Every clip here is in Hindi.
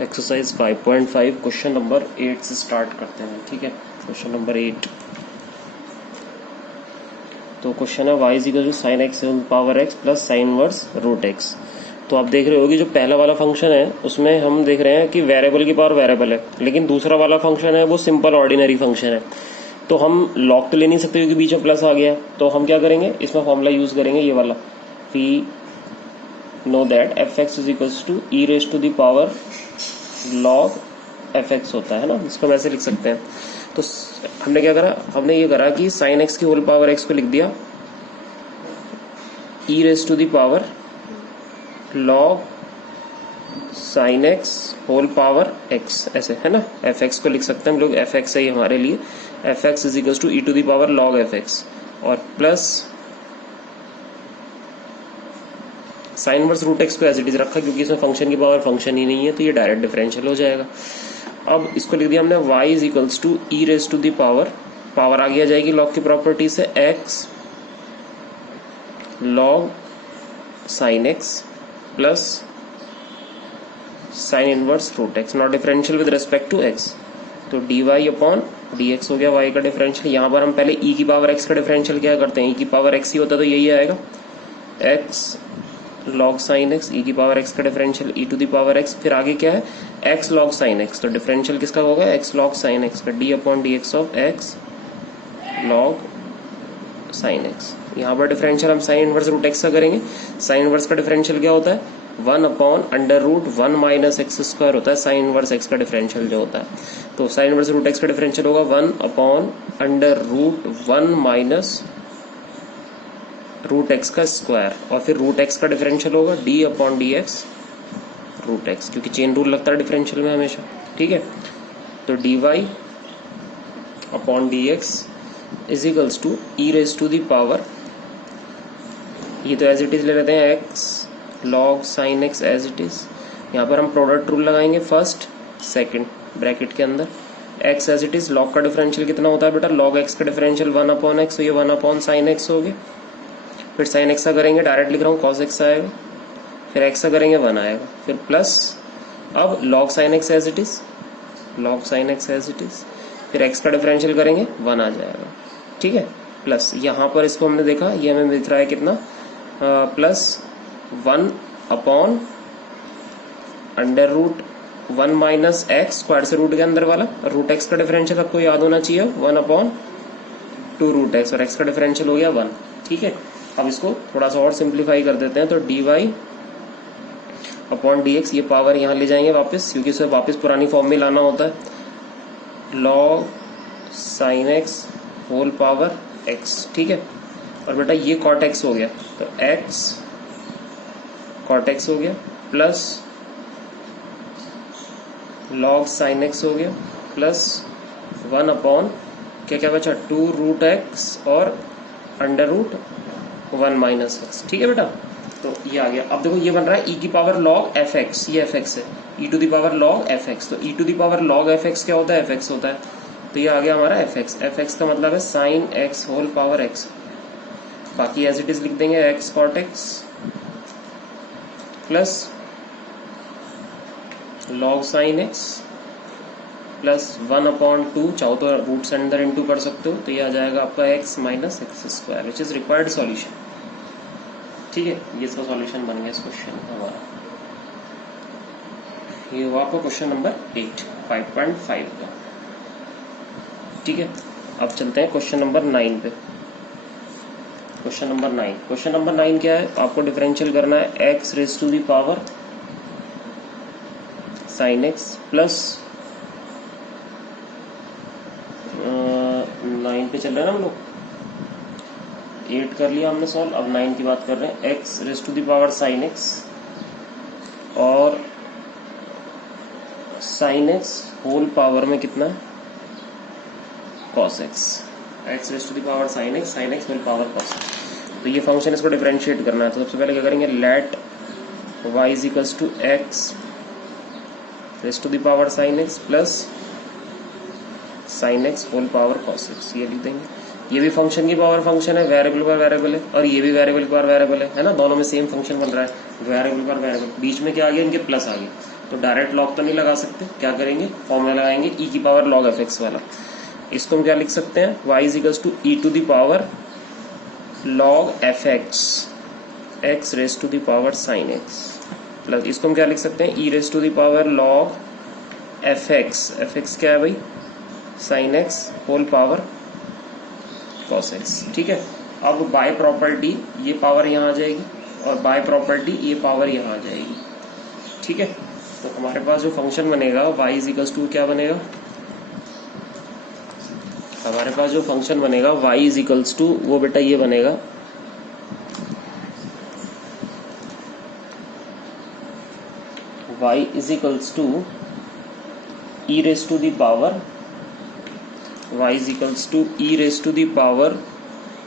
एक्सरसाइज 5.5 क्वेश्चन नंबर 8 से स्टार्ट करते हैं। ठीक है, क्वेश्चन नंबर 8। तो क्वेश्चन है y equal to sine x power x plus sine inverse root x। तो आप देख रहे हो कि जो पहला वाला फंक्शन है उसमें हम देख रहे हैं कि वेरिएबल की पावर वेरिएबल है, लेकिन दूसरा वाला फंक्शन है वो सिंपल ऑर्डिनरी फंक्शन है। तो हम लॉग तो ले नहीं सकते क्योंकि बीच में प्लस आ गया। तो हम क्या करेंगे, इसमें फॉर्मूला यूज करेंगे ये वाला, we know that f x is equals to e raise to the power log f x होता है ना, इसको हम ऐसे लिख सकते हैं। तो हमने क्या करा, हमने ये करा कि साइन एक्स की होल पावर एक्स को लिख दिया e raise to the power log sine x whole power x, ऐसे है ना। एफ एक्स को लिख सकते हैं हम लोग, एफ एक्स है ये हमारे लिए, f x is equals to e to the power log f x और plus sine inverse root x को एज इट इज रखा क्योंकि इसमें फंक्शन की पावर फंक्शन ही नहीं है, तो ये डायरेक्ट डिफरेंशियल हो जाएगा। अब इसको लिख दिया हमने y is equals to e raise to the power आ गया जाएगी लॉग की प्रॉपर्टी से x log sine x plus sine inverse root x not differential with respect to x। तो dy अपॉन dx हो गया y का डिफरेंशियल। यहाँ पर हम पहले e की पावर x का डिफरेंशियल क्या करते हैं, e की पावर x ही होता तो यही आएगा, x log sine x e की पावर एक्स का differential e to the power x, फिर आगे क्या है एक्स लॉग साइन एक्स। तो डिफरेंशियल किसका होगा, एक्स लॉग साइन एक्स का, d upon D x of x log sine x. यहाँ पर डिफरेंशियल हम साइन इनवर्स रूट एक्स का करेंगे। साइन इनवर्स का डिफरेंशियल क्या होता है, 1 upon under root 1 minus x square होता है साइन इनवर्स एक्स का डिफरेंशियल जो होता है। तो साइन इनवर्स रूट एक्स का डिफरेंशियल होगा 1 upon under root 1 minus root x का स्क्वायर, और फिर रूट एक्स का डिफरेंशियल होगा d upon D x root x, क्योंकि चेन रूल लगता है डिफरेंशियल में हमेशा। ठीक है, तो d Y upon D x is equals to e raise to the power, ये तो एज इट इज ले लेते हैं x log sine x as it is. यहाँ पर हम प्रोडक्ट रूल लगाएंगे फर्स्ट सेकंड ब्रैकेट के अंदर, x as it is. Log का डिफरेंशियल कितना होता है बेटा, लॉग एक्स का डिफरेंशियल 1 अपॉन एक्स, तो ये 1 अपॉन साइन एक्स हो गया। फिर साइन एक्स का करेंगे, डायरेक्ट लिख रहा हूँ, कॉस एक्स आएगा, फिर एक्स का करेंगे 1 आएगा, फिर प्लस अब log sine x as it is, log sine x as it is, फिर एक्स का डिफरेंशियल करेंगे 1 आ जाएगा। ठीक है, प्लस यहाँ पर इसको हमने देखा, ये हमें दिख रहा है कितना, plus 1 upon under root 1 minus x square से रूट के अंदर वाला, रूट एक्स का डिफरेंशियल आपको याद होना चाहिए 1 अपॉन 2 रूट एक्स, और एक्स का डिफरेंशियल हो गया 1। ठीक है, अब इसको थोड़ा सा और सिंप्लीफाई कर देते हैं, तो d Y upon D x, ये पावर यहाँ ले जाएंगे वापस क्योंकि इसे वापस पुरानी फॉर्म में लाना होता है, log sine x whole power x. ठीक है, और बेटा ये कॉट एक्स हो गया, तो एक्स कॉट एक्स हो गया प्लस लॉग साइन एक्स हो गया प्लस 1 अपॉन क्या क्या बचा, 2 रूट एक्स और अंडर रूट 1 माइनस एक्स। ठीक है बेटा, तो ये आ गया। अब देखो ये बन रहा है ई की पावर लॉग एफ एक्स, ये एफ एक्स है, e to the power log f x. तो e to the power log f x क्या होता है, एफ एक्स होता है, तो ये आ गया हमारा एफ एक्स। एफ एक्स का मतलब है sine x whole power x, बाकी एज इट इज लिख देंगे x cot x plus log sine x plus 1 upon 2, चाहो तो रूट्स अंदर इनटू कर सकते हो, तो ये आ जाएगा आपका x minus x square which is required solution. ठीक है, ये इसका सॉल्यूशन बन गया इस क्वेश्चन का हमारा। ये हुआ आपका क्वेश्चन नंबर 8 5.5 का। ठीक है, अब चलते हैं क्वेश्चन नंबर 9 पे। क्वेश्चन नंबर 9 क्या है, आपको डिफरेंशियल करना है x raise to the power sine x plus 9 पे चल रहे हैं ना हम लोग, 8 कर लिया हमने सॉल्व, अब 9 की बात कर रहे हैं, x raise to the power sine x और साइन एक्स होल पावर में कितना cos x, x raise to the power sine x whole power cos. तो ये फंक्शन इसको डिफरेंशिएट करना है, तो सबसे पहले क्या करेंगे, let y is equals to x raise to the power sine x plus sine x whole power cos x, ये लिख देंगे। ये भी फंक्शन की पावर फंक्शन है, वेरिएबल पर वेरिएबल है, और ये भी वेरिएबल पर वेरिएबल है ना, दोनों में सेम फंक्शन बन रहा है, वेरिएबल पर वेरिएबल। बीच में क्या आ गया, इनके प्लस आ गया, तो डायरेक्ट लॉग तो नहीं लगा सकते, क्या करेंगे, फॉर्मूला लगाएंगे ई की पावर लॉग एफ एक्स वाला। इसको हम क्या लिख सकते हैं, y is equals to e to the power log f x x raise to the power sine x, plus इसको हम क्या लिख सकते हैं, e raise to the power log f x क्या है भाई, sine x whole power cos x. ठीक है, अब बाय प्रॉपर्टी ये पावर यहाँ आ जाएगी और बाय प्रॉपर्टी ये पावर यहाँ आ जाएगी। ठीक है, तो हमारे पास जो फंक्शन बनेगा y इज इक्वल्स टू क्या बनेगा, हमारे पास जो फंक्शन बनेगा y इज इक्वल्स टू वो बेटा ये बनेगा, y is equals to e raise to the power, y is equals to e raise to the power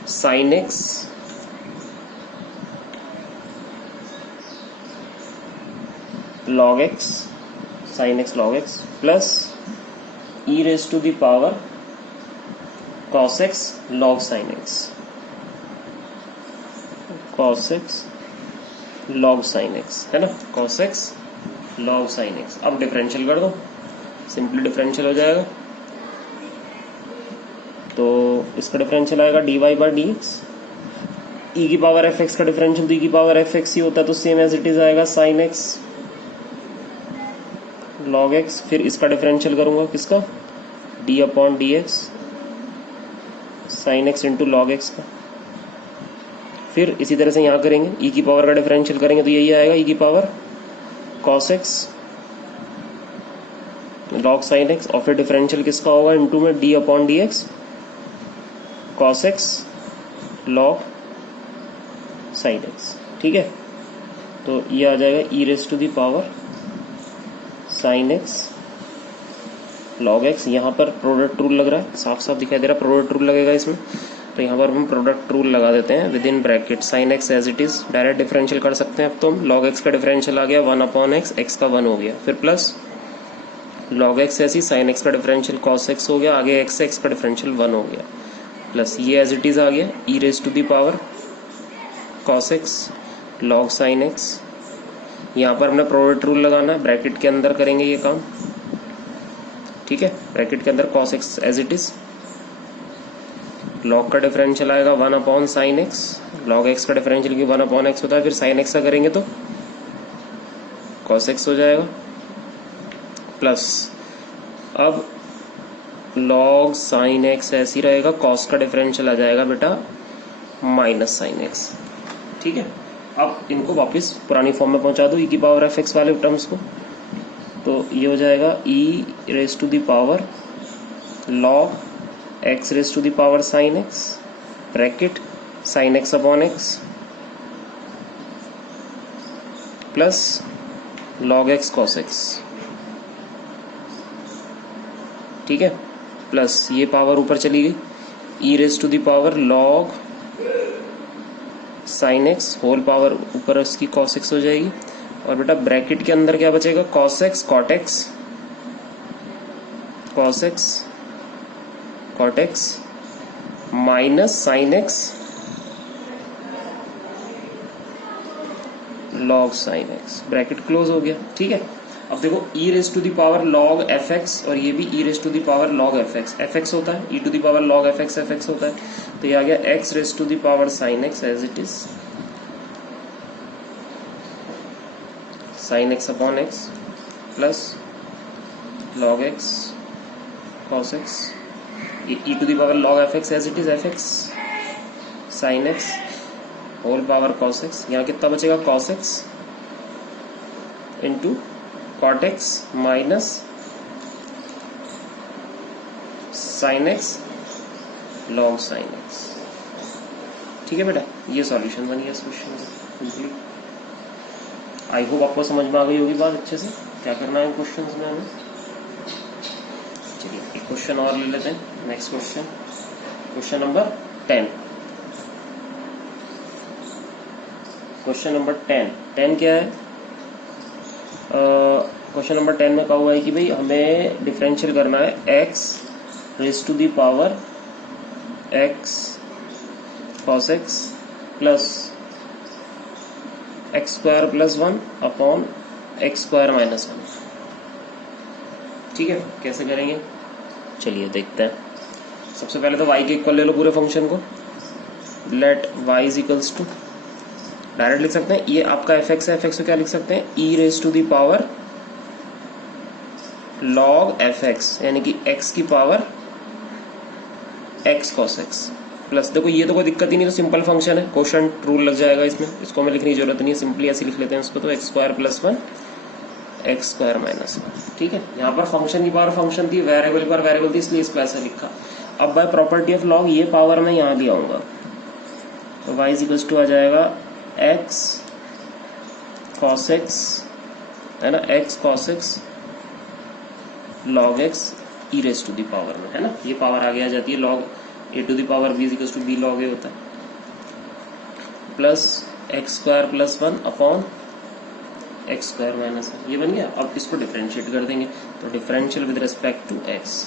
sine x log x sin x log x plus e raise to the power cos x log sin x cos x log sin x है ना, cos x log sin x। अब डिफरेंशियल कर दो, सिंपली डिफरेंशियल हो जाएगा, तो इसका डिफरेंशियल आएगा dy by d x, e की पावर एफ एक्स का डिफरेंशियल तो ई की पावर एफ एक्स ही होता है, तो सेम एज इट इज आएगा साइन एक्स log x, फिर इसका डिफरेंशियल करूंगा किसका, d upon D x sine x into log x का, फिर इसी तरह से यहाँ करेंगे, e की पावर का डिफरेंशियल करेंगे तो यही आएगा e की power cos x log sin x, और फिर डिफरेंशियल किसका होगा, इंटू में d upon D x cos x log sin x। ठीक है, तो ये आ जाएगा e raise to the power sine x log x, यहाँ पर प्रोडक्ट रूल लग रहा है, साफ साफ दिखाई दे रहा है प्रोडक्ट रूल लगेगा इसमें, तो यहाँ पर हम प्रोडक्ट रूल लगा देते हैं within bracket sine x as it is, direct differential कर सकते हैं अब तो हम, लॉग एक्स का डिफरेंशियल आ गया 1 अपॉन एक्स, एक्स का 1 हो गया, फिर प्लस लॉग एक्स ऐसी साइन एक्स का डिफरेंशियल कॉस एक्स हो गया, आगे एक्स एक्स का डिफरेंशियल 1 हो गया, प्लस ये एज इट इज आ गया e raise to the power cos x log sine x, यहाँ पर हमने प्रोडक्ट रूल लगाना है, ब्रैकेट के अंदर करेंगे ये काम। ठीक है, ब्रैकेट के अंदर cos x as it is, log का डिफरेंशियल आएगा 1 upon sine x, log x का डिफरेंशियल की 1 अपॉन एक्स होता है, फिर साइन एक्स का करेंगे तो cos x हो जाएगा, प्लस अब log साइन एक्स ऐसे ही रहेगा, cos का डिफरेंशियल आ जाएगा बेटा माइनस साइन एक्स। ठीक है, अब इनको वापस पुरानी फॉर्म में पहुंचा दो e की पावर एफ एक्स वाले टर्म्स को, तो ये हो जाएगा e raise to the power log x raise to the power sine x bracket sine x upon x plus log x cos x। ठीक है, प्लस ये पावर ऊपर चली गई, e raise to the power log sine x whole power ऊपर उसकी cos x हो जाएगी, और बेटा ब्रैकेट के अंदर क्या बचेगा, cos x cot x cos x cot x minus sine x log sine x, bracket close हो गया। ठीक है, अब देखो e raise to the power log f x और ये भी e raise to the power log f x होता है, e to the power log f x होता है, तो ये आ गया x raise to the power sine x as it is sine x upon x plus log x cos x e to the power log f x as it is f x sine x whole power cos x, यहाँ कितना बचेगा cos x into cot x minus sine x log sine x। ठीक है बेटा, ये सॉल्यूशन बन गया इस क्वेश्चन का कंप्लीट। आई होप आपको समझ में आ गई होगी बात अच्छे से, क्या करना है क्वेश्चन में हमें। चलिए एक क्वेश्चन और ले लेते हैं, next question, question number 10। Question number 10 क्या है, क्वेश्चन नंबर 10 में कहा हुआ है कि भाई हमें डिफरेंशियल करना है x raise to the power x cos x plus x square plus 1 upon x square minus 1। ठीक है, कैसे करेंगे चलिए देखते हैं। सबसे पहले तो y के इक्वल ले लो पूरे फंक्शन को, let y is equals to, direct लिख सकते हैं ये आपका fx है, fx को क्या लिख सकते हैं e raise to the power log fx, यानी कि x की power x cos x plus, देखो ये तो कोई दिक्कत ही नहीं, तो सिंपल फंक्शन है, कोशेंट रूल लग जाएगा इसमें, इसको हमें लिखने की जरूरत नहीं है, सिंपली ऐसे लिख लेते हैं इसको, तो x square plus 1 x square minus 1। ठीक है, यहाँ पर फंक्शन की पावर फंक्शन थी, वेरिएबल पर वेरिएबल थी, इसलिए इसको ऐसा लिखा। अब बाय प्रॉपर्टी ऑफ लॉग ये पावर मैं यहाँ ले आऊंगा, तो y इज इक्वल्स टू आ जाएगा x cos x, है ना, x cos x log x e raise to the power में, है ना, ये पावर आगे आ जाती है, log a to the power b is equals to b log a होता है, plus x square plus 1 upon x square minus 1, ये बन गया। अब इसको डिफरेंशिएट कर देंगे, तो differential with respect to x,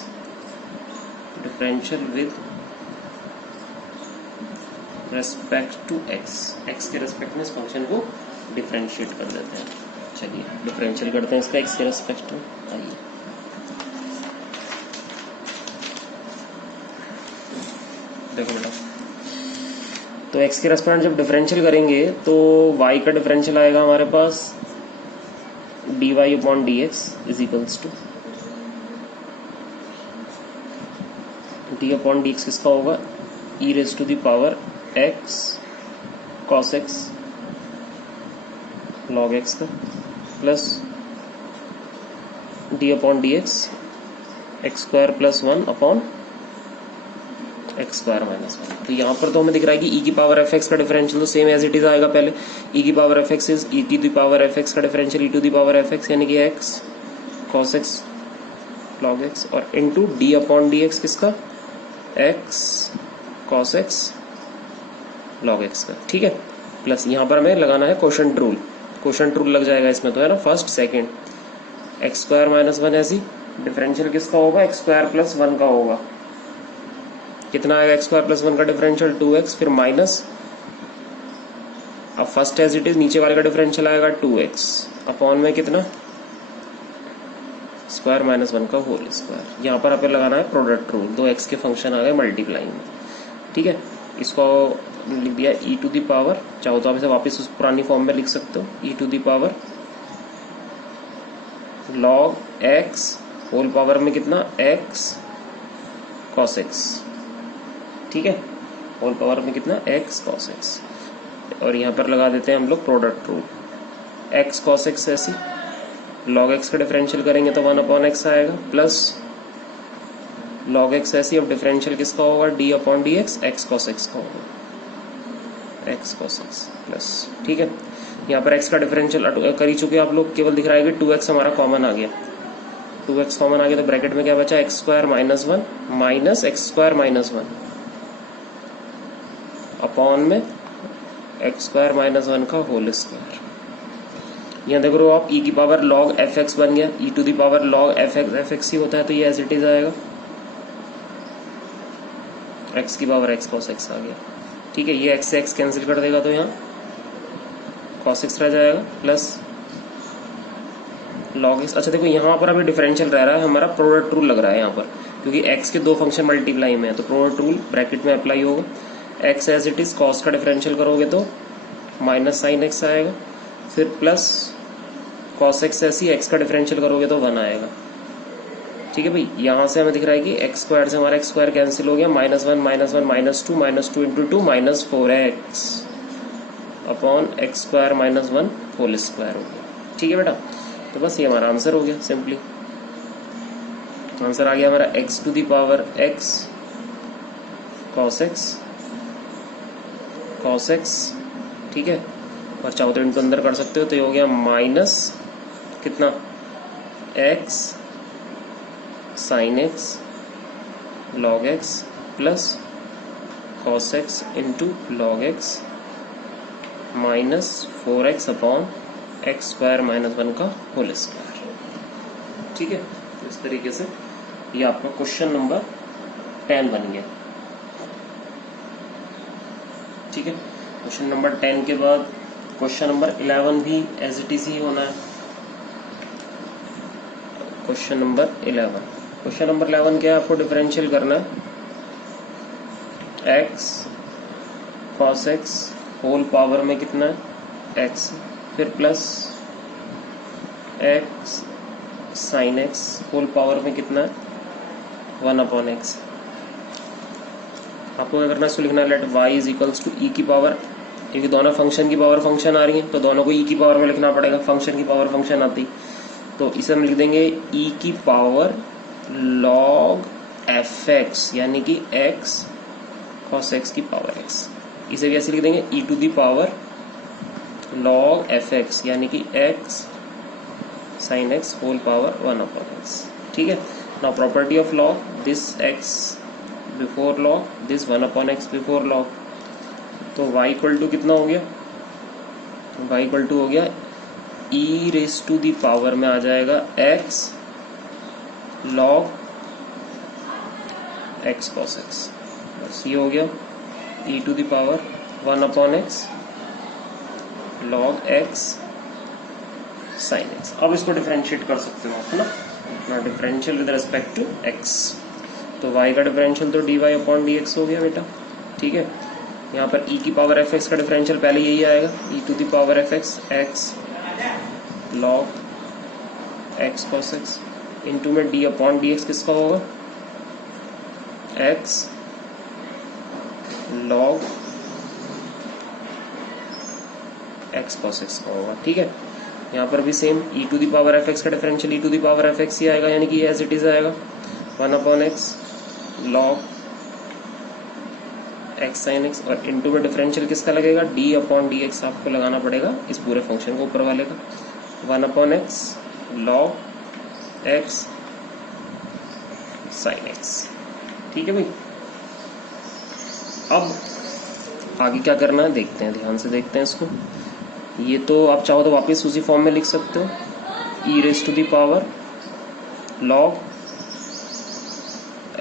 differential with respect to x के रेस्पेक्ट में इस फंक्शन को डिफरेंशिएट कर देते हैं। चलिए डिफरेंशियल करते हैं इसका x के रेस्पेक्ट में, आइए देखो बेटा, तो x के रेस्पेक्ट जब डिफरेंशियल करेंगे तो y का डिफरेंशियल आएगा हमारे पास dy upon dx is equals to d upon dx किसका होगा e raise to the power x cos x log x का, plus d upon dx x square plus 1 upon x square minus 1। तो यहाँ पर तो हमें दिख रहा है कि e की पावर एफ एक्स का डिफरेंशियल तो सेम एज इट इज आएगा, पहले e की power f x is e to the power f x का differential e to the power f x, यानी कि x cos x log x, और इनटू d अपॉन dx किसका x cos x log x का। ठीक है, प्लस यहाँ पर हमें लगाना है कोशेंट रूल, कोशेंट रूल लग जाएगा इसमें, तो है ना first second, x square minus 1 ऐसी, डिफरेंशियल किसका होगा एक्स स्क्वायर प्लस 1 का होगा, कितना आएगा एक्स स्क्वायर प्लस 1 का डिफरेंशियल 2x, फिर माइनस, अब फर्स्ट एज इट इज नीचे वाले का डिफरेंशियल आएगा 2x अपॉन में कितना स्क्वायर माइनस 1 का होल स्क्वायर। यहाँ पर हमें लगाना है प्रोडक्ट रूल, दो x के फंक्शन आ गए मल्टीप्लाई में। ठीक है, इसको लिख दिया e टू दी पावर, चाहो तो आप इसे वापस उस पुरानी फॉर्म में लिख सकते हो, e to the power log x whole power में कितना x cos x। ठीक है, होल पावर में कितना x cos x, और यहाँ पर लगा देते हैं हम लोग product rule, x cos x ऐसी, log x का डिफरेंशियल करेंगे तो 1 अपॉन x आएगा, प्लस log x ऐसी, अब डिफरेंशियल किसका होगा d upon D x x cos x का होगा, x cos x प्लस। ठीक है, यहाँ पर x का डिफरेंशियल कर ही चुके आप लोग, केवल दिख रहा है कि 2x हमारा कॉमन आ गया, 2x कॉमन आ गया, तो ब्रैकेट में क्या बचा x square minus 1 minus x square minus 1 upon में एक्स स्क्वायर माइनस 1 का होल स्क्वायर। यहाँ देख रहे हो आप e की पावर log एफ एक्स बन गया, e to the power log f x ही होता है, तो ये एज इट इज आएगा, x की पावर x cos x आ गया। ठीक है, ये x से x कैंसिल कर देगा तो यहाँ cos x रह जाएगा, प्लस log x। अच्छा देखो यहाँ पर अभी डिफरेंशियल रह रहा है, हमारा प्रोडक्ट रूल लग रहा है यहाँ पर, क्योंकि x के दो फंक्शन मल्टीप्लाई में है, तो प्रोडक्ट रूल ब्रैकेट में अप्लाई होगा, x as it is cos का डिफरेंशियल करोगे तो माइनस साइन x आएगा, फिर प्लस cos x ऐसी x का डिफरेंशियल करोगे तो 1 आएगा। ठीक है भाई, यहाँ से हमें दिख रहा है कि एक्स स्क्वायर से हमारा एक्स स्क्वायर कैंसिल हो गया, minus 1 minus 2 into 2 minus 4x upon x square minus 1 whole square हो गया। ठीक है बेटा, तो बस ये हमारा आंसर हो गया, सिंपली आंसर आ गया हमारा x to the power x cos x। ठीक है, और चाहो तो इनको अंदर कर सकते हो, तो ये हो गया माइनस कितना x sine x log x plus cos x into log x minus 4x upon x square minus 1 का होल स्क्वायर। ठीक है, तो इस तरीके से ये आपका क्वेश्चन नंबर 10 बन गया। ठीक है, क्वेश्चन नंबर 10 के बाद क्वेश्चन नंबर 11 भी एज इट इज ही होना है। Question number 11। क्वेश्चन नंबर 11 क्या है, आपको डिफरेंशियल करना है x cos x whole power में कितना है x, फिर plus x sin x whole power में कितना है 1/x। आपको क्या करना है, इसको लिखना है let y is equals to e की पावर, क्योंकि दोनों फंक्शन की पावर फंक्शन आ रही है तो दोनों को e की पावर में लिखना पड़ेगा, फंक्शन की पावर फंक्शन आती, तो इसे हम लिख देंगे e की पावर log fx, यानी कि x cos x की पावर x। इसे भी ऐसे लिख देंगे e to the power log fx, यानी कि x sin x whole power 1/x। ठीक है, now property of log, this x before log, this 1/x before log, तो y इक्वल टू कितना हो गया, y इक्वल टू हो गया e raise to the power में आ जाएगा x log x cos x, बस ये हो गया e to the power 1/x log x sin x। अब इसको डिफरेंशिएट कर सकते हो आप, है ना, differential with respect to x, तो y का डिफरेंशियल तो dy/dx हो गया बेटा। ठीक है, यहाँ पर e की पावर fx का डिफरेंशियल पहले यही आएगा, e to the power fx x log x cos x, into में d/dx किसका होगा x log x cos x का होगा। ठीक है, यहाँ पर भी same e to the power fx का differential e to the power fx ही आएगा, यानी कि एज इट इज आएगा 1/x log x sin x, और इनटू में डिफरेंशियल किसका लगेगा d/dx आपको लगाना पड़ेगा इस पूरे फंक्शन को ऊपर वाले का, 1/x log x sin x। ठीक है भाई, अब आगे क्या करना है देखते हैं, ध्यान से देखते हैं इसको। ये तो आप चाहो तो वापस उसी फॉर्म में लिख सकते हो, e raise to the power log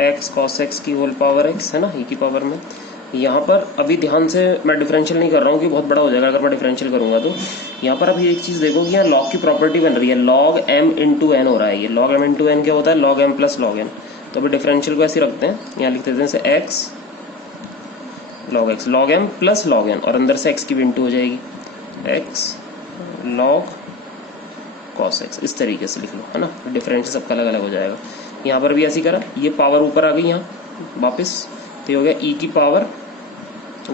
x cos x की होल पावर x, है ना, e की पावर में। यहाँ पर अभी ध्यान से मैं डिफरेंशियल नहीं कर रहा हूँ कि बहुत बड़ा हो जाएगा अगर मैं डिफरेंशियल करूंगा तो। यहाँ पर अभी एक चीज देखो कि यहाँ log की प्रॉपर्टी बन रही है, log m इंटू n हो रहा है, ये log m इंटू n क्या होता है log m plus log n, तो अभी डिफरेंशियल को ऐसे रखते हैं, यहाँ लिख देते हैं जैसे x log m plus log n, और अंदर से x की भी इंटू हो जाएगी x log cos x, इस तरीके से लिख लो, है ना, डिफरेंशियल सबका अलग अलग हो जाएगा। यहाँ पर भी ऐसी करा, ये पावर ऊपर आ गई यहाँ वापस, तो ये हो गया e की power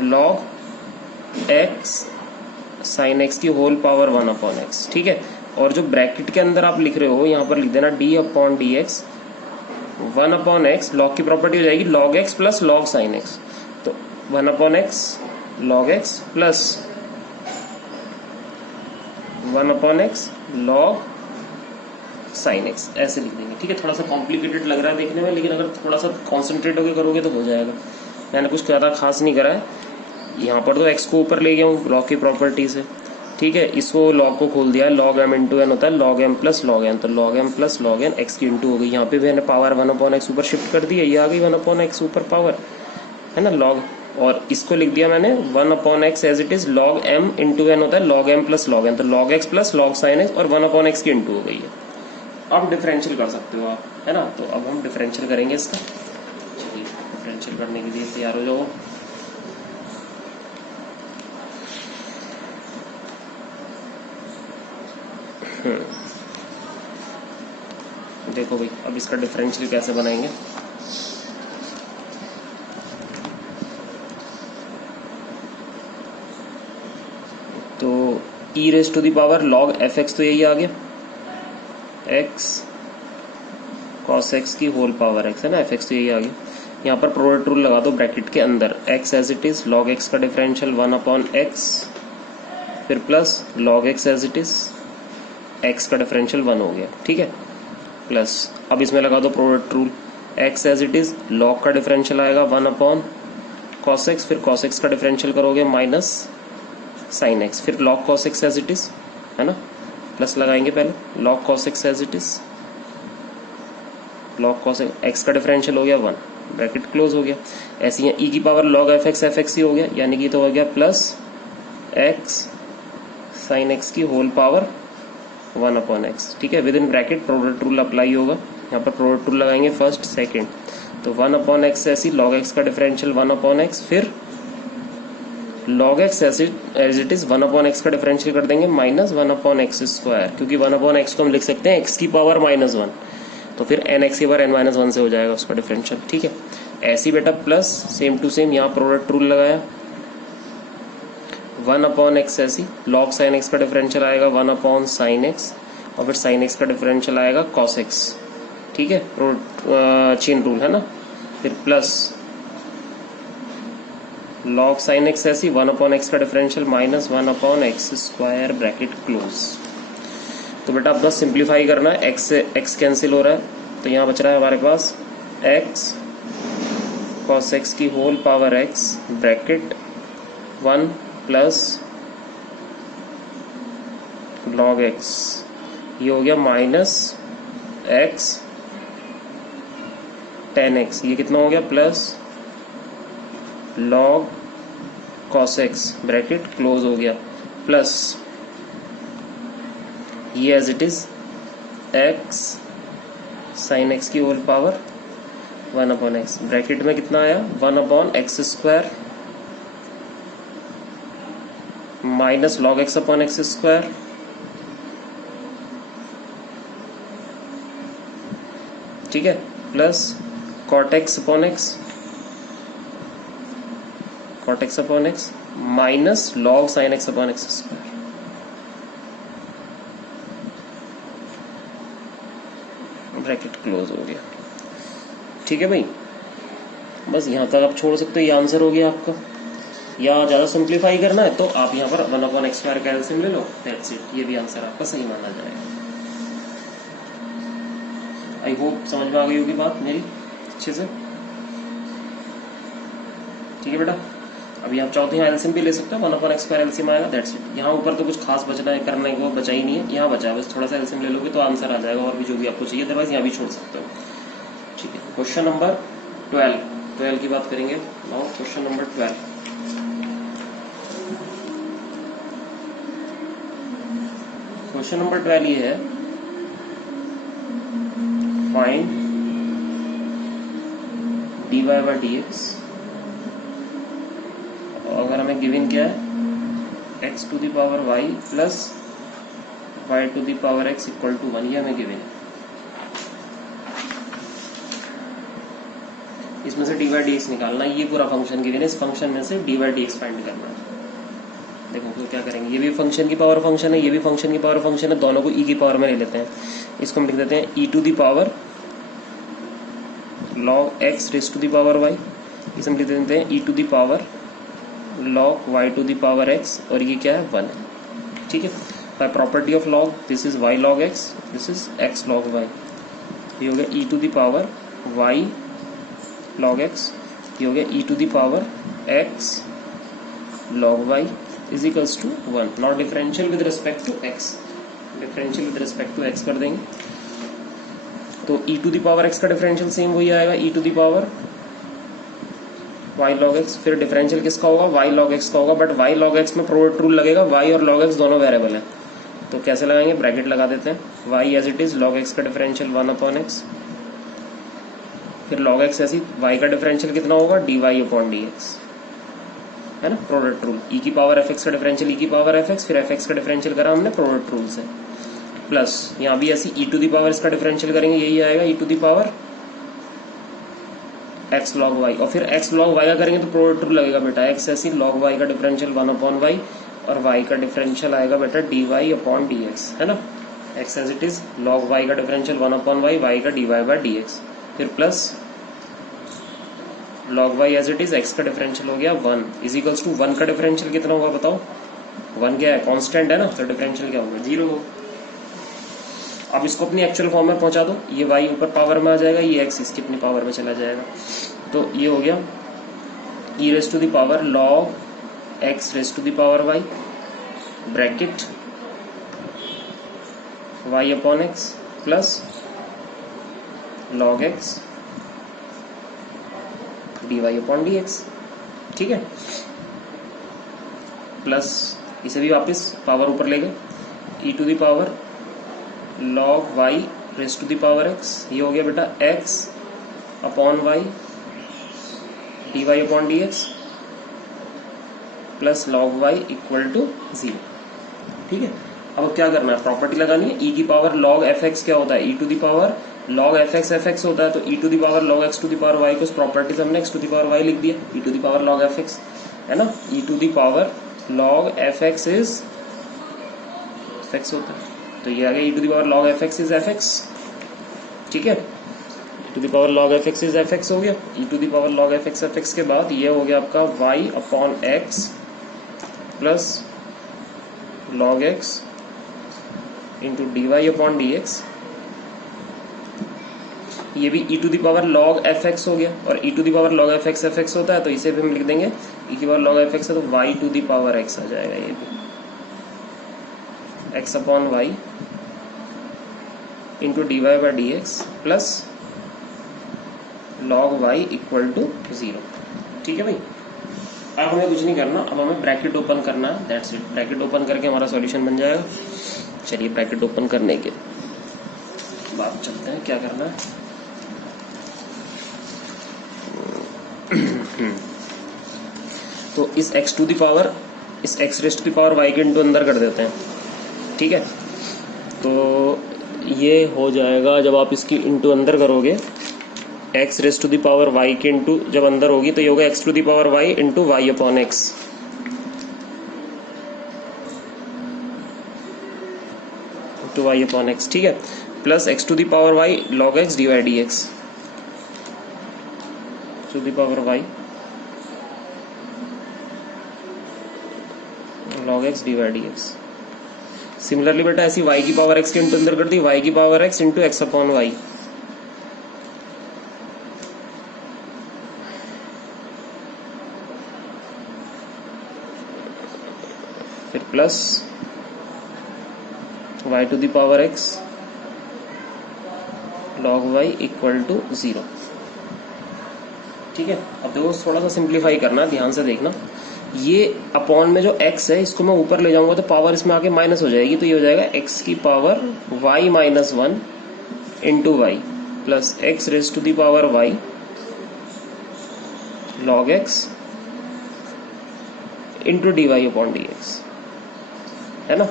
log x sin x की होल पावर 1/x। ठीक है, और जो ब्रैकेट के अंदर आप लिख रहे हो यहाँ पर लिख देना d/dx 1/x, log की प्रॉपर्टी हो जाएगी log x plus log sin x, तो 1/x log x plus 1/x log sin x, ऐसे लिख देंगे। ठीक है, थोड़ा सा कॉम्प्लिकेटेड लग रहा है देखने में, लेकिन अगर थोड़ा सा कॉन्सेंट्रेट होकर करोगे तो हो जाएगा। मैंने कुछ ज़्यादा खास नहीं करा है, यहाँ पर तो x को ऊपर ले गया हूँ log की प्रॉपर्टी से। ठीक है, इसको log को खोल दिया है, log m इंटू n होता है log m plus log n, तो log m plus log n x की इंटू हो गई, यहाँ पे भी मैंने पावर 1/x ऊपर शिफ्ट कर दी है, ये आ गई 1/x ऊपर पावर, है ना, log, और इसको लिख दिया मैंने 1/x as it is log m into n होता है log m plus log n, तो log x plus log sin x और 1/x की इंटू हो गई है। अब डिफरेंशियल कर सकते हो आप, है ना, तो अब हम डिफरेंशियल करेंगे इसका। चलिए डिफरेंशियल करने के लिए तैयार हो जाओ। देखो भाई, अब इसका डिफरेंशियल कैसे बनाएंगे, तो e raise to the power log fx, तो यही आ गया x cos x की होल पावर x, है ना, fx तो यही आ गया। यहाँ पर प्रोडक्ट रूल लगा दो ब्रैकेट के अंदर, x as it is log x का डिफरेंशियल 1/x, फिर plus log x as it is x का डिफरेंशियल 1 हो गया। ठीक है, प्लस अब इसमें लगा दो product rule, x as it is log का डिफरेंशियल आएगा 1/cos x, फिर cos x का डिफरेंशियल करोगे माइनस sin x, फिर log cos x as it is, है ना, प्लस लगाएंगे पहले log cos x as it is, log cos x का डिफरेंशियल हो गया 1, ब्रैकेट क्लोज हो गया। ऐसे ही e की पावर log fx ही हो गया, यानी कि तो हो गया प्लस x sin x की होल पावर 1 अपॉन एक्स, ठीक है। Within bracket product rule apply होगा, यहाँ पर प्रोडक्ट रूल लगाएंगे फर्स्ट सेकंड, तो 1 अपॉन एक्स ऐसी लॉग एक्स का डिफरेंशियल 1 अपॉन एक्स, फिर log x as it is 1 upon x का डिफरेंशियल कर देंगे माइनस 1 अपॉन एक्स स्क्वायर, क्योंकि 1 अपॉन एक्स को हम लिख सकते हैं एक्स की पावर -1, तो फिर एन एक्स की पावर n-1 से हो जाएगा उसका डिफरेंशियल, ठीक है। ऐसी बेटा प्लस सेम टू सेम यहाँ प्रोडक्ट रूल लगाया, 1 अपॉन एक्स ऐसी लॉग साइन एक्स का डिफरेंशियल आएगा 1 अपॉन साइन एक्स, और फिर साइन एक्स का डिफरेंशियल आएगा कॉस एक्स, ठीक है, चेन रूल है ना। फिर प्लस लॉग साइन एक्स ऐसी 1 अपॉन एक्स का differential minus 1 upon x square bracket close. तो बेटा अब बस सिंप्लीफाई करना है, एक्स से एक्स कैंसिल हो रहा है, तो यहाँ बच रहा है हमारे पास एक्स कॉस एक्स की whole power x bracket 1 plus log x, ये हो गया माइनस एक्स टेन एक्स, ये कितना हो गया plus log cos x bracket close हो गया, प्लस ये as it is x sine x की whole power 1 upon x, bracket में कितना आया 1 upon x square minus log x upon x square, ठीक है, plus cot x upon x, cot x upon x minus log sine x upon x square. Bracket close हो गया, ठीक है भाई। बस यहाँ तक आप छोड़ सकते हो, ये आंसर हो गया आपका। या ज़्यादा सिंप्लीफाई करना है तो आप यहाँ पर 1 अपॉन एक्स स्क्वायर का एलसीएम ले लो, दैट्स इट, ये भी आंसर आपका सही माना जाएगा। आई होप समझ में आ गई होगी बात मेरी अच्छे से, ठीक है बेटा। अभी आप चाहो तो यहाँ एलसीएम भी ले सकते हो, 1 अपॉन एक्स स्क्वायर एलसीएम आएगा, दैट्स इट। यहाँ ऊपर तो कुछ खास बचना है करने को बचा ही नहीं है, यहाँ बचा है बस थोड़ा सा एलसीएम ले लोगे तो आंसर आ जाएगा, और भी जो भी आपको चाहिए, अदरवाइज यहाँ भी छोड़ सकते हो, ठीक है। क्वेश्चन नंबर 12 की बात करेंगे now. Question number 12, question number 12 ये है, फाइंड dy बाई dx, अगर हमें गिवन क्या है x to the power y प्लस y to the power x equal to 1, ये हमें गिवन है। इसमें से dy dx निकालना, ये पूरा फंक्शन गिवन है, इस फंक्शन में से dy dx फाइंड करना है। देखो तो क्या करेंगे, ये भी फंक्शन की पावर फंक्शन है, ये भी फंक्शन की पावर फंक्शन है, दोनों को e की पावर में ले लेते हैं। इसको हम लिख देते हैं e to the power log x raise to the power y, इसे हम लिख देते हैं e to the power log y to the power x, और ये क्या है 1, ठीक है। By property of log this is y log x, this is x log y, ये हो गया e to the power y log x, ये हो गया e to the power x log y is equals to 1। Not differential with respect to x, differential with respect to x कर देंगे, तो e to the power x का डिफरेंशियल सेम वही आएगा, e to the power y log x, फिर डिफरेंशियल किसका होगा y log x का होगा, बट y log x में प्रोडक्ट रूल लगेगा, y और log x दोनों वेरिएबल हैं, तो कैसे लगाएंगे, ब्रैकेट लगा देते हैं, y as it is log x का डिफरेंशियल 1 अपॉन x, फिर log x ऐसी y का डिफरेंशियल कितना होगा dy अपॉन dx, है ना, प्रोडक्ट रूल, e की पावर fx का डिफरेंशियल e की पावर fx, फिर fx का डिफरेंशियल करा हमने प्रोडक्ट रूल से, प्लस यहाँ भी ऐसी e टू द पावर इसका डिफरेंशियल करेंगे, यही आएगा e to the power x log y, और फिर x log y का करेंगे तो प्रोडक्ट रूल लगेगा बेटा, x ऐसी log y का डिफरेंशियल 1 अपॉन y, और y का डिफरेंशियल आएगा बेटा dy अपॉन dx, है ना, x as it is log y का डिफरेंशियल 1 अपॉन y, y का dy बाई dx, फिर plus log y as it is x का डिफरेंशियल हो गया 1 इज इक्वल्स टू 1 का डिफरेंशियल कितना होगा बताओ, 1 क्या है कांस्टेंट है ना, तो डिफरेंशियल क्या होगा 0। अब इसको अपनी एक्चुअल फॉर्म में पहुंचा दो, ये y ऊपर पावर में आ जाएगा, ये x इसकी अपनी पावर में चला जाएगा, तो ये हो गया e raise to the power log x raise to the power y bracket y upon x plus log x dy upon dx, ठीक है, प्लस इसे भी वापस पावर ऊपर ले गए, e to the power log y raise to the power x, ये हो गया बेटा x upon y dy upon dx plus log y equal to 0। ठीक है, अब क्या करना है, प्रॉपर्टी लगानी है। e की पावर log fx क्या होता है, e to the power log fx होता है, तो e to the power log x to the power y को उस प्रॉपर्टी से हमने x to the power y लिख दिया, e to the power log fx है ना, e to the power log fx is fx होता है, तो ये आ गया e to the power log fx is fx। ठीक है, e to the power log fx is fx हो गया, e to the power log fx के बाद ये हो गया आपका y upon x plus log x into D Y upon D x, ये भी e to the power log fx हो गया, और e to the power log fx होता है, तो इसे भी हम लिख देंगे e की पावर log fx है, तो y to the power x आ जाएगा, ये भी x upon y into D y by d x plus log y equal to 0। ठीक है भाई, अब हमें कुछ नहीं करना, अब हमें ब्रैकेट ओपन करना है, दैट्स इट। ब्रैकेट ओपन करके हमारा सॉल्यूशन बन जाएगा। चलिए ब्रैकेट ओपन करने के बाद चलते हैं क्या करना है। तो इस x टू द पावर, इस x raised to the power y के इंटू अंदर कर देते हैं। ठीक है, तो ये हो जाएगा, जब आप इसकी इंटू अंदर करोगे x raised to the power y के इंटू जब अंदर होगी तो ये होगा x to the power y into y upon x, into y upon x। ठीक है, plus x to the power y log x dy dx to the power y log x dy dx। Similarly बेटा ऐसी y की पावर x के इंटू अंदर कर दी, y की power x into x upon y, फिर plus y to the power x log y equal to 0। ठीक है, अब देखो थोड़ा सा सिंप्लीफाई करना, ध्यान से देखना। ये अपॉन में जो x है इसको मैं ऊपर ले जाऊंगा तो पावर इसमें आके माइनस हो जाएगी, तो ये हो जाएगा x की power y minus 1 into y plus x raise to the power y log x into D Y upon D x, है ना,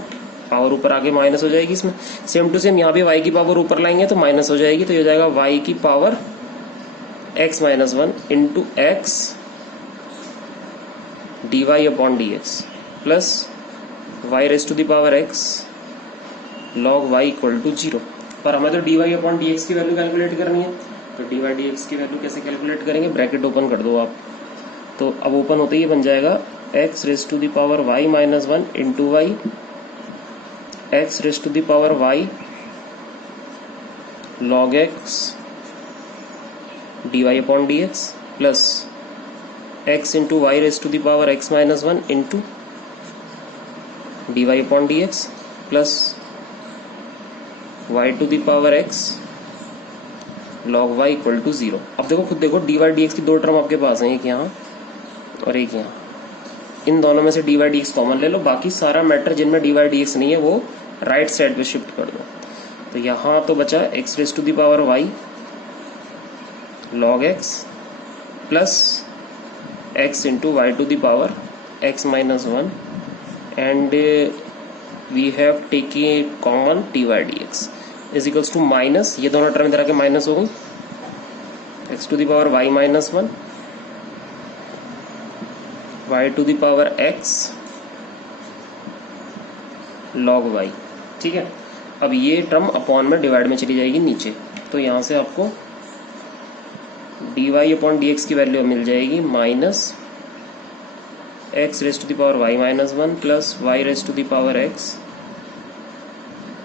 पावर ऊपर आके माइनस हो जाएगी इसमें। सेम टू सेम यहाँ भी y की पावर ऊपर लाएंगे तो माइनस हो जाएगी, तो ये हो जाएगा y की power x minus 1 into x d Y upon D x plus y raise to the power x log y equal to 0। पर हमें तो d Y upon D x की वैल्यू कैलकुलेट करनी है, तो डी वाई डी एक्स की वैल्यू कैसे कैलकुलेट करेंगे, ब्रैकेट ओपन कर दो आप, तो अब ओपन होते ही बन जाएगा x raise to the power y minus 1 into y x raise to the power y log x d Y upon D x plus x into y raise to the power x minus 1 into D Y upon D x plus y to the power x log y equal to 0। अब देखो खुद देखो, डी वाई डी एक्स की दो टर्म आपके पास हैं, एक यहाँ और एक यहाँ, इन दोनों में से d y d x common ले लो, बाकी सारा मैटर जिनमें डी वाई डी एक्स नहीं है वो राइट साइड पे शिफ्ट कर दो। तो यहाँ तो बचा x raise to the power y log x plus x into y to the power x minus 1 and we have taken common d y d x is equals to minus, ये दोनों टर्म इधर आके माइनस हो गई, x to the power y minus 1 y to the power x log y। ठीक है, अब ये टर्म अपॉन में डिवाइड में चली जाएगी नीचे, तो यहाँ से आपको d Y upon D x की वैल्यू मिल जाएगी minus x raise to the power y minus 1 plus y raise to the power x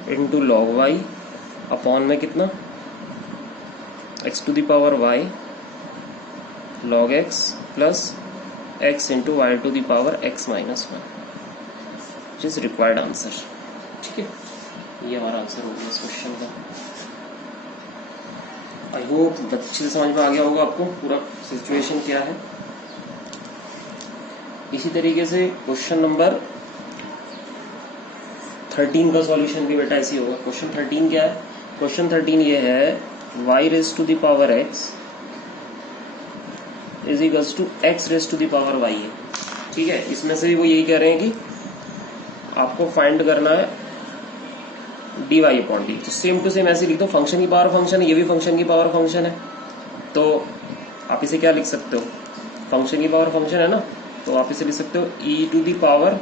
into log y upon में कितना x to the power y log x plus x into y to the power x minus 1 which is required answer. ठीक है, ये हमारा आंसर हो गया इस क्वेश्चन का। आई होप अच्छे से समझ में आ गया होगा आपको पूरा सिचुएशन क्या है। इसी तरीके से क्वेश्चन नंबर 13 का सॉल्यूशन भी बेटा ऐसे ही होगा। क्वेश्चन 13 क्या है? क्वेश्चन 13 ये है y raise to the power x is equals to x raise to the power y है। ठीक है, इसमें से भी वो यही कह रहे हैं कि आपको फाइंड करना है dy अपॉन डी। तो सेम टू सेम ऐसे लिख दो, फंक्शन की पावर फंक्शन है, ये भी फंक्शन की पावर फंक्शन है, तो आप इसे क्या लिख सकते हो? फंक्शन की पावर फंक्शन है ना, तो आप इसे लिख सकते हो e to the power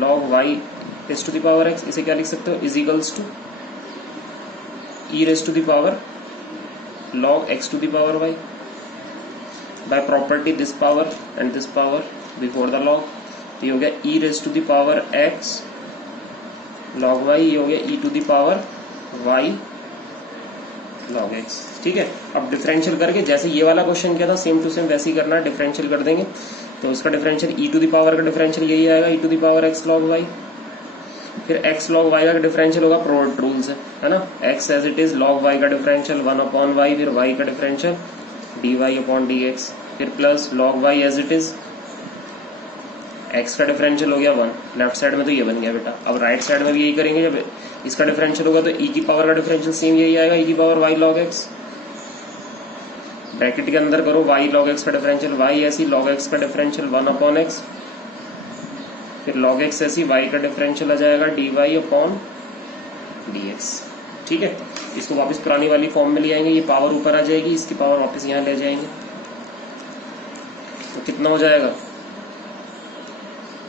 log y raise to the power x। इसे क्या लिख सकते हो? Is equals to e raise to the power log x to the power y by property this power and this power before the log। तो ये हो गया e raise to the power x log y, ये हो गया e to the power y log x। ठीक है, अब डिफरेंशियल करके जैसे ये वाला क्वेश्चन किया था सेम टू सेम वैसे ही करना है, डिफरेंशियल कर देंगे। तो उसका differential e to the power का डिफरेंशियल यही आएगा, e to the power x log y। फिर x log y का डिफरेंशियल होगा प्रोडक्ट रूल से, है ना, x as it is, log y का डिफरेंशियल 1 अपॉन y, फिर y का डिफरेंशियल dy अपॉन dx, फिर plus log y as it is, x का डिफरेंशियल हो गया 1, लेफ्ट साइड में तो ये बन गया बेटा। अब राइट साइड में भी यही करेंगे, जब इसका डिफरेंशियल होगा तो e की पावर का डिफरेंशियल सेम यही आएगा, e की power y log x। Bracket के अंदर करो y log x का डिफरेंशियल, y ऐसी log x का डिफरेंशियल 1 अपॉन x, फिर log x ऐसी y का डिफरेंशियल आ जाएगा dy अपॉन dx। ठीक है, इसको वापस पुरानी वाली फॉर्म में ले आएंगे, ये पावर ऊपर आ जाएगी, इसकी पावर वापस यहाँ ले जाएंगे, तो कितना हो जाएगा?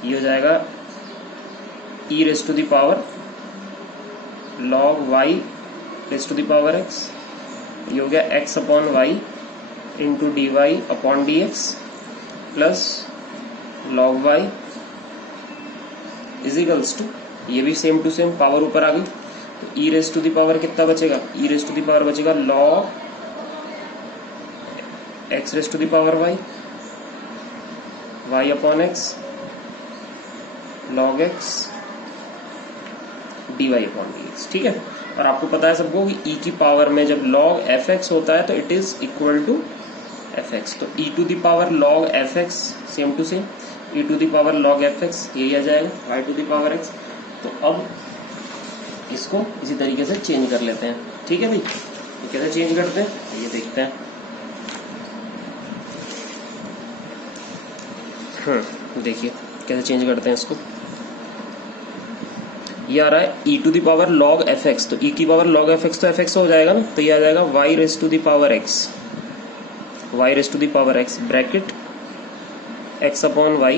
ये हो जाएगा e raise to the power log y raise to the power x, ये हो गया x upon y into D Y upon D x plus log y is equals to, ये भी सेम टू सेम पावर ऊपर आ गई, तो e raise to the power कितना बचेगा? e raise to the power बचेगा log x raise to the power y, y upon x log x dy upon dx। ठीक है, और आपको पता है सबको कि e की पावर में जब log fx होता है तो it is equal to fx, तो e to the power log fx same to same, e to the power log fx यही आ जाएगा y to the power x। तो अब इसको इसी तरीके से चेंज कर लेते हैं। ठीक है भाई, तो कैसे चेंज करते हैं ये देखते हैं। देखिए कैसे चेंज करते हैं इसको। ये आ रहा है e to the power log fx, तो e की पावर log fx तो fx हो जाएगा ना, तो ये आ जाएगा y raise to the power x, y raise to the power x ब्रैकेट x upon y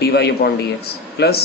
dy upon dx plus